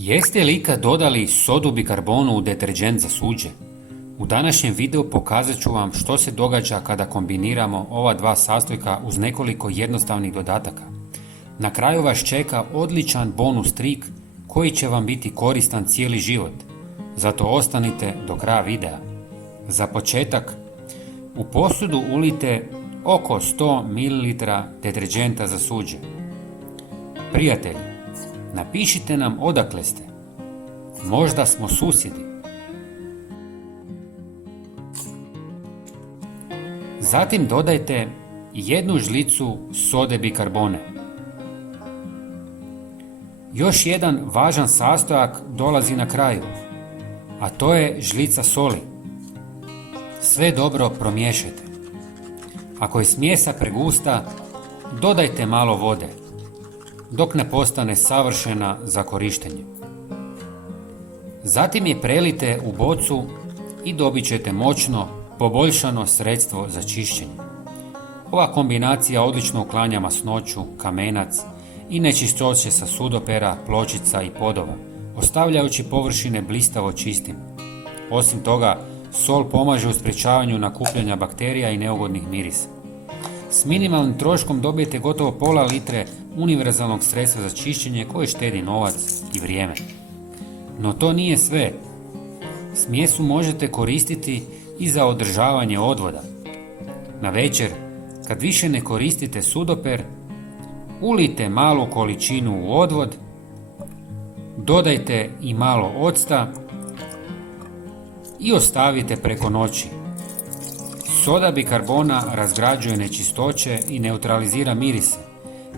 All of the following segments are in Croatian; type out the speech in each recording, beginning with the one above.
Jeste li ikad dodali sodu bikarbonu u deterdžent za suđe? U današnjem videu pokazat ću vam što se događa kada kombiniramo ova dva sastojka uz nekoliko jednostavnih dodataka. Na kraju vas čeka odličan bonus trik koji će vam biti koristan cijeli život. Zato ostanite do kraja videa. Za početak, u posudu ulijte oko 100 ml deterdženta za suđe. Prijatelji, napišite nam odakle ste. Možda smo susjedi. Zatim dodajte 1 žlicu sode bikarbone. Još jedan važan sastojak dolazi na kraju, a to je žlica soli. Sve dobro promiješajte. Ako je smjesa pregusta, dodajte malo vode, dok ne postane savršena za korištenje. Zatim je prelijte u bocu i dobit ćete moćno, poboljšano sredstvo za čišćenje. Ova kombinacija odlično uklanja masnoću, kamenac i nečistoće sa sudopera, pločica i podova, ostavljajući površine blistavo čistim. Osim toga, sol pomaže u sprječavanju nakupljanja bakterija i neugodnih mirisa. S minimalnim troškom dobijete gotovo pola litre univerzalnog sredstva za čišćenje koje štedi novac i vrijeme. No to nije sve. Smjesu možete koristiti i za održavanje odvoda. Na večer, kad više ne koristite sudoper, ulijte malu količinu u odvod, dodajte i malo octa i ostavite preko noći. Soda bikarbona razgrađuje nečistoće i neutralizira mirise.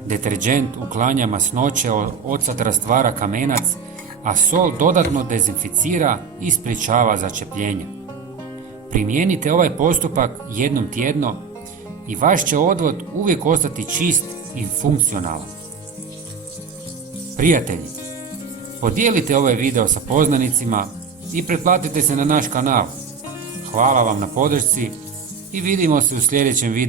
Deterdžent uklanja masnoće, ocat rastvara kamenac, a sol dodatno dezinficira i sprječava začepljenje. Primijenite ovaj postupak jednom tjedno i vaš će odvod uvijek ostati čist i funkcionalan. Prijatelji, podijelite ovaj video sa poznanicima i pretplatite se na naš kanal. Hvala vam na podršci i vidimo se u sljedećem videu.